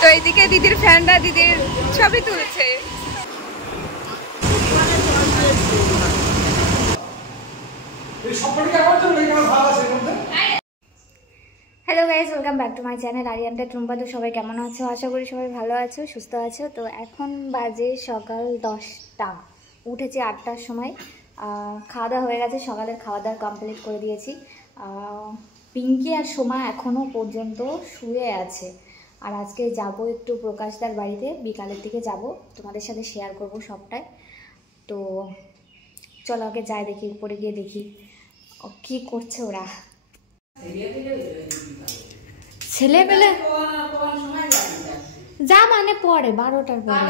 তো এইদিকে দিদির ফ্যানরা দিদির ছবি তুলছে। Hello guys, welcome back to my channel Ariyan tech Rumpa. তো সবাই কেমন আছো? আশা করি সবাই ভালো আছো, সুস্থ আছো। তো এখন বাজে সকাল 10টা, উঠেছি 8টার সময়। খাওয়া দাওয়া হয়ে গেছে, সকালের খাওয়া দাওয়া কমপ্লিট করে দিয়েছি। পিঙ্কি আর সোমা এখনও পর্যন্ত শুয়ে আছে। আর আজকে যাব একটু প্রকাশদার বাড়িতে, বিকালের দিকে যাব, তোমাদের সাথে শেয়ার করব সবটাই। তো চলো আগে যাই, দেখি উপরে গিয়ে দেখি কি করছে ওরা। ছেলে পেলে যা মানে পরে 12টার পরে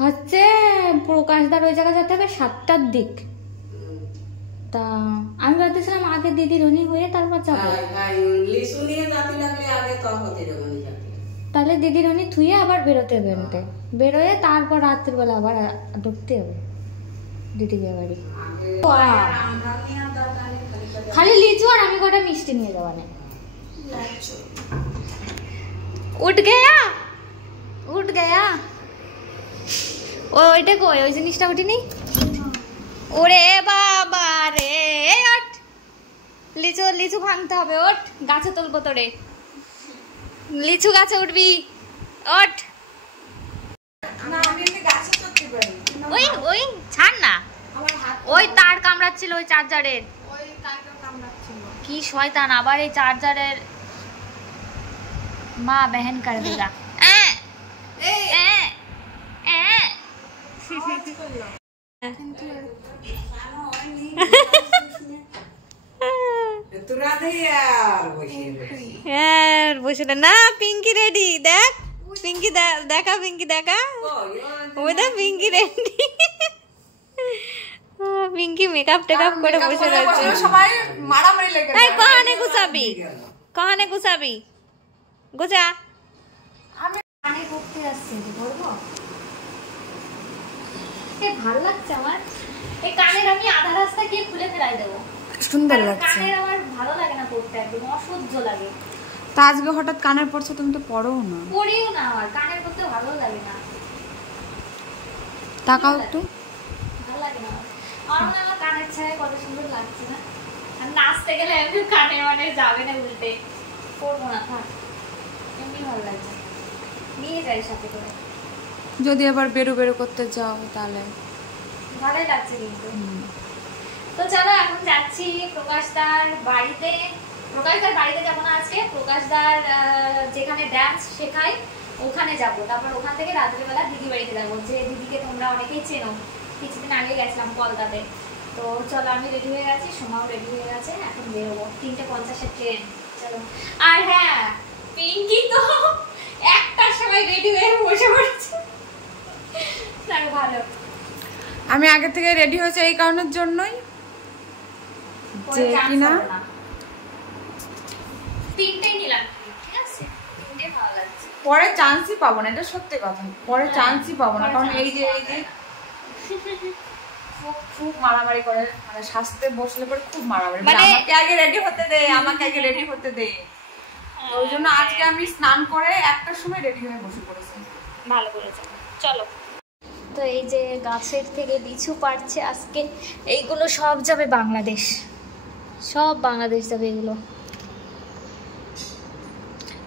হচ্ছে প্রকাশদার ওই জায়গা যেতে হবে 7টার দিক। তা আমি ভাবতেছিলাম আগে দিদি রনি হয়ে তারপর যাবো। তাহলে দিদি রনি থুয়ে আবার বেরোতে বেরোতে বেরোয় তারপর রাত্রিবেলা আবার ঢুকতে হবে দিদিকে বাড়ি। খালি লিচু আর আমি কটা মিষ্টি নিয়ে যাওয়া নেই। উঠ গয়া ওইটা কই, ওই জিনিসটা উঠিনি। ওরে বাবা রে, ওঠ লিচু লিচু ভাঙতে হবে। ওঠ, গাছে তুলবো তোরে, লিচু গাছে উঠবি। ওঠ, ওই ওই ছাড় না, ওই তার কামড়াচ্ছিল ওই চার্জারের। কি শয়তান, আবার এই চার্জারের মা বহন কর দেগা। বসে না, পিঙ্কি রেডি। দেখ পিঙ্কি, দেখা পিঙ্কি, দেখা ওই দেখ পিঙ্কি রেডি। পিঙ্কি মেকআপ টেকআপ করে বসে রয়েছে। কহানে গুছাবি, কহানে গুছাবি, গুছা। আমি কানে করতে আসছি, বলবো ভালো লাগছে আমার এই কানের। আমি আধা রাস্তা গিয়ে খুলে ফেলাই দেবো, সুন্দর লাগছে। কানের আমার ভালো লাগে না পড়তে, একদম অসহ্য লাগে। তা আজকে হঠাৎ কানের পড়ছো? তুমি তো পড়ো না। পড়িও না, আমার কানের পড়তে ভালো লাগে না। তাকাও একটু, ভালো লাগে না আমার। আমার কানের ছায় কত সুন্দর লাগছে না। আর নাচতে গেলে এমনি কানে মানে যাবে না, উল্টে পড়বো না, থাক এমনি ভালো লাগছে। নিয়ে যাই সাথে করে, যদি আবার বেরো বেরো করতে যাও তাহলে ভালোই লাগছে কিন্তু। তো চলো এখন যাচ্ছি প্রকাশদার বাড়িতে। প্রকাশদার বাড়িতে যাবো না আজকে, প্রকাশদার যেখানে ডান্স শেখায় ওখানে যাব। তারপর ওখান থেকে রাত্রিবেলা দিদি বাড়িতে যাবো, যে দিদিকে তোমরা অনেকেই চেনো, কিছুদিন আগে গেছিলাম কলকাতাতে। তো চলো আমি রেডি হয়ে গেছি, সোমাও রেডি হয়ে গেছে, এখন বেরোবো। 3:50-এর ট্রেন। চলো। আর হ্যাঁ, পিঙ্কি তো 1টার সময় রেডি হয়ে বসে পড়েছে। ভালো, আমি আগে থেকে রেডি হয়েছে এই কারণের জন্যই যে কিনা 3টেই নিলাম, ঠিক আছে? 3টে ভালো লাগছে। পরে চান্সই পাবো না, এটা সত্যি কথা। পরে চান্সই পাবো না, কারণ এই যে খুব মারামারি করে, মানে সাজতে বসলে পরে খুব মারামারি, মানে আমাকে আগে রেডি হতে দে, আমাকে আগে রেডি হতে দে। ওই জন্য আজকে আমি স্নান করে 1টার সময় রেডি হয়ে বসে পড়েছি। ভালো করেছে, চলো। তো এই যে গাছের থেকে লিচু পাড়ছে আজকে, এইগুলো সব যাবে বাংলাদেশ, সব বাংলাদেশ যাবে এগুলো।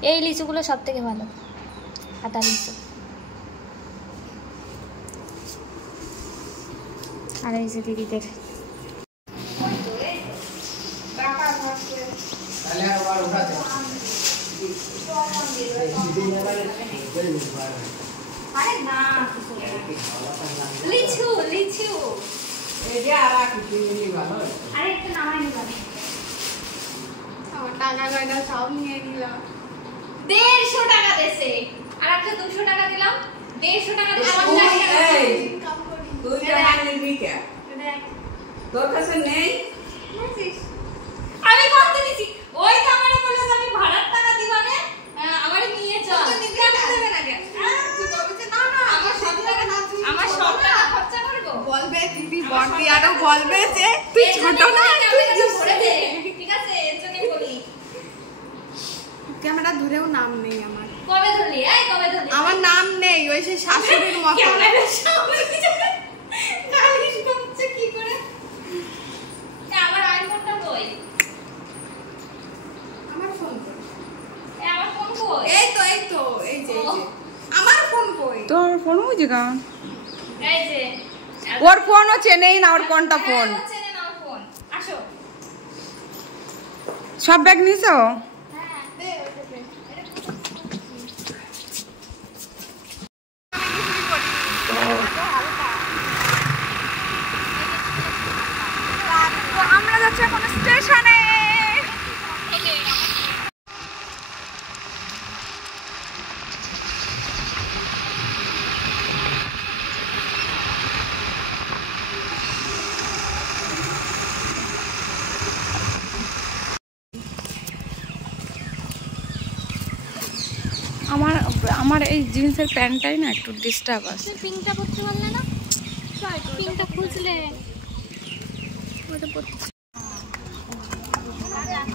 এই লিচুগুলো সব থেকে ভালো, আটা লিচু। আর এই যে দিদিদের লিচু লিচু আরেকটা নামাই নিলাম। টাকা কয়টা সব নিয়ে নিলাম। 150 টাকা দেছে, আর একটা 200 টাকা দিলাম। 150 টাকা দিয়ে আমার কাম করি। তুই টাকা নিবি কে? তোর কাছে নেই? আমি কত নিছি? ওই তো আমারে বলল যে আমি ভাড়ার টাকা দিবানে, আমারে নিয়ে চল। তুই নিবি না, দেবে না কে? তুই বলছিস না না, আমার সব টাকা না, আমার সব টাকা খরচা করব। বলবে দিদি, বড়দি আরো বলবে যে তুই ছোট না, তুই ভরে দে, ঠিক আছে? এর জন্য বলি। ক্যামেরা ধরেও নাম নেই আমার। কবে ধরলি? কবে ধরলি? আমার নাম নেই, ওই সেই শাশুড়ির মতো। গালিশ করছে কি করে? আমার আইফোনটা কই? আমার ফোন কই? আমার ফোন কই? এই তো এই যে আমার ফোন কই? তোর ফোন বুঝি গা? এই যে ওর ফোনও চেনেই না, ওর কোনটা ফোন। চেনে না ওর ফোন। আসো। সব ব্যাগ নিছো? হ্যাঁ, দে ওইটা দে। আমরা যাচ্ছি এখন স্টেশনে। আমার এই জিন্সের প্যান্টটাই না একটু ডিস্টার্ব আছে। পিঙ্কটা করতে পারলে না? পিঙ্কটা খুঁজলে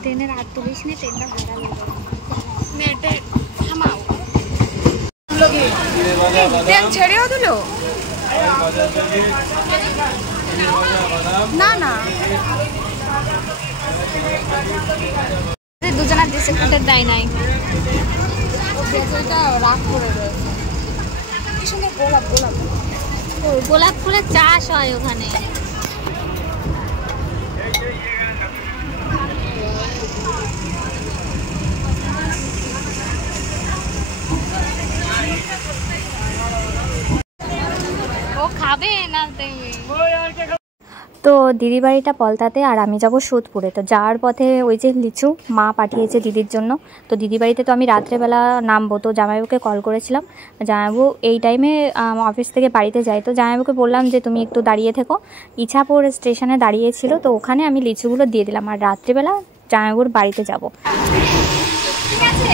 ট্রেনের হাত তুলিস নি, ট্রেনটা ঘোরা লেগে নেটে থামাও। ট্রেন ছেড়েও দিল? না না, দুজনের দেশে ফুটের দেয় নাই। রাগ করে রয়েছে। কি সুন্দর গোলাপ গোলাপ। গোলাপ ফুলের চাষ হয় ওখানে। ও খাবে না তো দিদি বাড়িটা পলতাতে আর আমি যাব সোদপুরে। তো যাওয়ার পথে ওই যে লিচু মা পাঠিয়েছে দিদির জন্য। তো দিদি বাড়িতে তো আমি রাত্রেবেলা নামবো, তো জামাইবাবুকে কল করেছিলাম। জামাইবাবু এই টাইমে অফিস থেকে বাড়িতে যায়, তো জামাইবাবুকে বললাম যে তুমি একটু দাঁড়িয়ে থেকো। ইছাপুর স্টেশনে দাঁড়িয়েছিল, তো ওখানে আমি লিচুগুলো দিয়ে দিলাম, আর রাত্রেবেলা জামাইবাবুর বাড়িতে যাব। ঠিক আছে।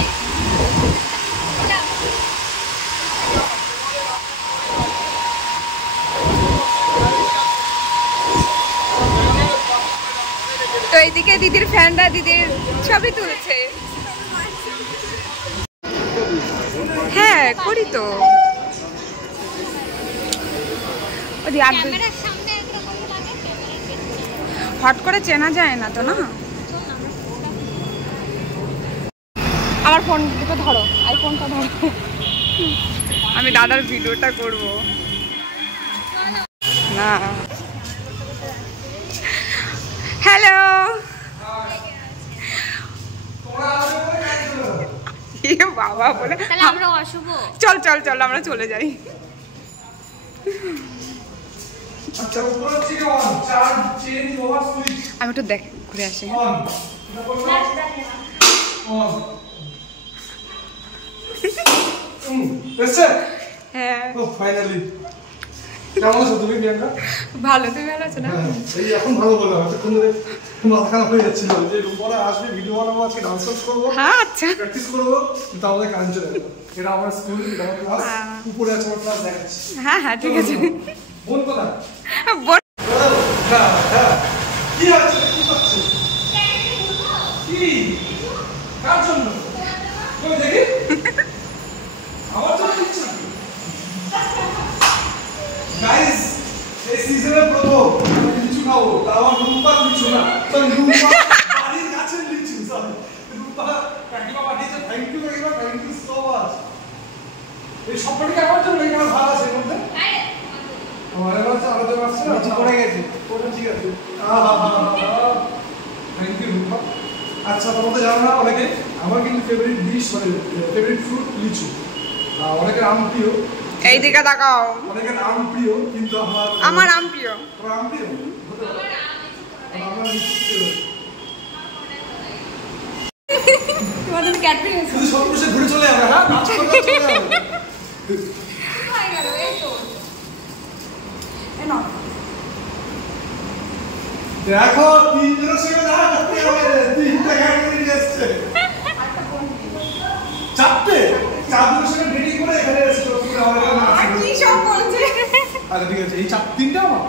তো এইদিকে দিদির ফ্যানরা দিদির ছবি তুলছে। হ্যাঁ করি তো। ক্যামেরার সামনে একরকম লাগে, হট করে চেনা যায় না তো না। আমার ফোন দুটো ধরো, আইফোনটা ধরো, আমি দাদার ভিডিওটা করব না। হ্যালো, বাবা বলে তাহলে আমরা অশুভ। চল চল চল আমরা চলে যাই। আমি একটু দেখ ঘুরে আসি। হ্যাঁ ফাইনালি কেমন আছো তুমি প্রিয়াঙ্কা? ভালো, তুমি ভালো আছো না? এই এখন ভালো বলো, এতক্ষণ ধরে মাথা খারাপ হয়ে যাচ্ছিল যে রূপরা আসবে, ভিডিও বানাবো, আজকে ডান্স করবো, হ্যাঁ আচ্ছা প্র্যাকটিস করবো, কিন্তু আমাদের কাজ চলে গেল। এটা আমার স্কুল, এটা আমার ক্লাস, উপরে আছে আমার ক্লাস দেখাচ্ছি। হ্যাঁ হ্যাঁ ঠিক আছে। বোন কোথায়? বোন কি আছে, কি করছে, কি কার জন্য কই দেখি? আমার জন্য দিচ্ছ গাইস, এই সিজনের প্রথম লিচু খাবো, তাও রূপা লিচু না, সরি রূপা বাড়ির গাছের লিচু, সরি রূপা কাকিমা পাঠিয়েছে। থ্যাংক ইউ কাকিমা, থ্যাংক ইউ সো মাচ। এই সবটাকে আমার জন্য নাকি আমার ভালো আছে এর মধ্যে? আমার এবার আলাদা আসছে না, পড়ে গেছে, ওটা ঠিক আছে। থ্যাংক ইউ রূপা। আচ্ছা তোমাদের জানো না অনেকে, আমার কিন্তু ফেভারিট ডিশ মানে ফেভারিট ফ্রুট লিচু। অনেকের আম প্রিয়, এই দিকে তাকাও। অনেকের আম প্রিয়, কিন্তু আমার আম প্রিয়। তোমার আম প্রিয়? আমার লিচু প্রিয়। তোমাদের ক্যাডবেরি আছে? শুধু সব বসে ঘুরে চলে যাবে, হ্যাঁ নাচ করে চলে যাবে। হয়ে গেল এই তো। এই নাও। দেখো তিনজনের সঙ্গে দেখা করতে হবে, তিনটা ক্যাটাগরি নিয়ে এসছে। চারটে চারজনের সঙ্গে মিটিং করে এখানে এসছে, তুমি আমাদের নাচ আর কি সব বলছে? আচ্ছা ঠিক আছে, এই তিনটা আমার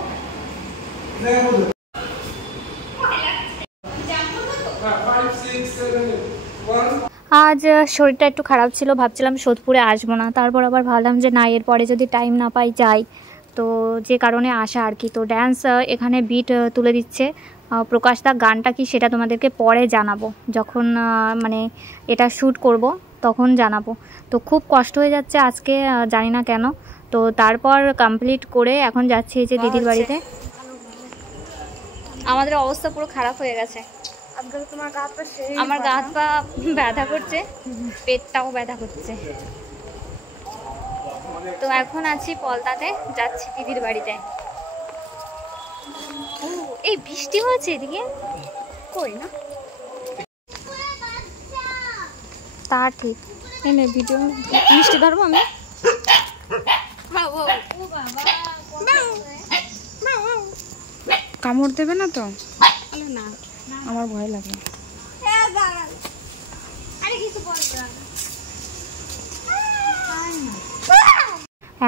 দেখো বলো। 5 6 7 8 1। আর আজ শরীরটা একটু খারাপ ছিল, ভাবছিলাম সোদপুরে আসবো না, তারপর আবার ভাবলাম যে না এরপরে যদি টাইম না পাই যাই, তো যে কারণে আসা আর কি। তো ড্যান্স এখানে বিট তুলে দিচ্ছে প্রকাশদা, গানটা কি সেটা তোমাদেরকে পরে জানাবো, যখন মানে এটা শ্যুট করব তখন জানাবো। তো খুব কষ্ট হয়ে যাচ্ছে আজকে, জানি না কেন। তো তারপর কমপ্লিট করে এখন যাচ্ছি এই যে দিদির বাড়িতে। আমাদের অবস্থা পুরো খারাপ হয়ে গেছে। আমার গা হাত পা ব্যথা করছে, পেটটাও ব্যথা করছে। তো এখন আছি পলতাতে, যাচ্ছি দিদির বাড়িতে। ও এই বৃষ্টি হয়েছে এদিকে কই না, তা ঠিক এনে ভিডিও মিষ্টি ধরবো আমি। কামড় দেবে না তো? না, আমার ভয় লাগে।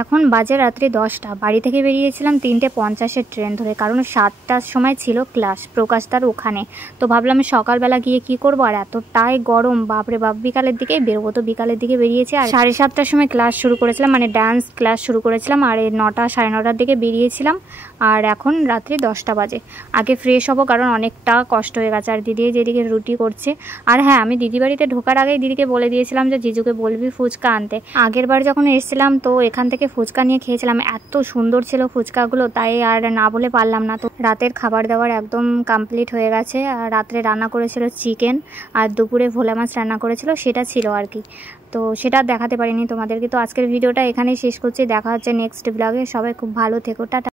এখন বাজে রাত্রি 10টা। বাড়ি থেকে বেরিয়েছিলাম 3:50-এর ট্রেন ধরে, কারণ 7টার সময় ছিল ক্লাস প্রকাশদার ওখানে। তো ভাবলাম সকালবেলা গিয়ে কি করবো, আর এতটাই গরম, বাপরে বাপ। বিকালের দিকে বেরোবো, তো বিকালের দিকে বেরিয়েছি। আর 7:30টার সময় ক্লাস শুরু করেছিলাম, মানে ডান্স ক্লাস শুরু করেছিলাম, আর 9টা 9:30টার দিকে বেরিয়েছিলাম। আর এখন রাত্রি 10টা বাজে। আগে ফ্রেশ হবো, কারণ অনেকটা কষ্ট হয়ে গেছে। আর দিদি যেদিকে রুটি করছে। আর হ্যাঁ, আমি দিদি বাড়িতে ঢোকার আগেই দিদিকে বলে দিয়েছিলাম যে জিজুকে বলবি ফুচকা আনতে। আগের বার যখন এসেছিলাম তো এখান থেকে ফুচকা নিয়ে খেয়েছিলাম, এত সুন্দর ছিল ফুচকাগুলো, তাই আর না বলে পারলাম না। তো রাতের খাবার দাবার একদম কমপ্লিট হয়ে গেছে। আর রাত্রে রান্না করেছিল চিকেন, আর দুপুরে ভোলা মাছ রান্না করেছিল, সেটা ছিল আর কি। তো সেটা দেখাতে পারিনি তোমাদেরকে। তো আজকের ভিডিওটা এখানেই শেষ করছি, দেখা হচ্ছে নেক্সট ব্লগে। সবাই খুব ভালো থেকো, টাটা।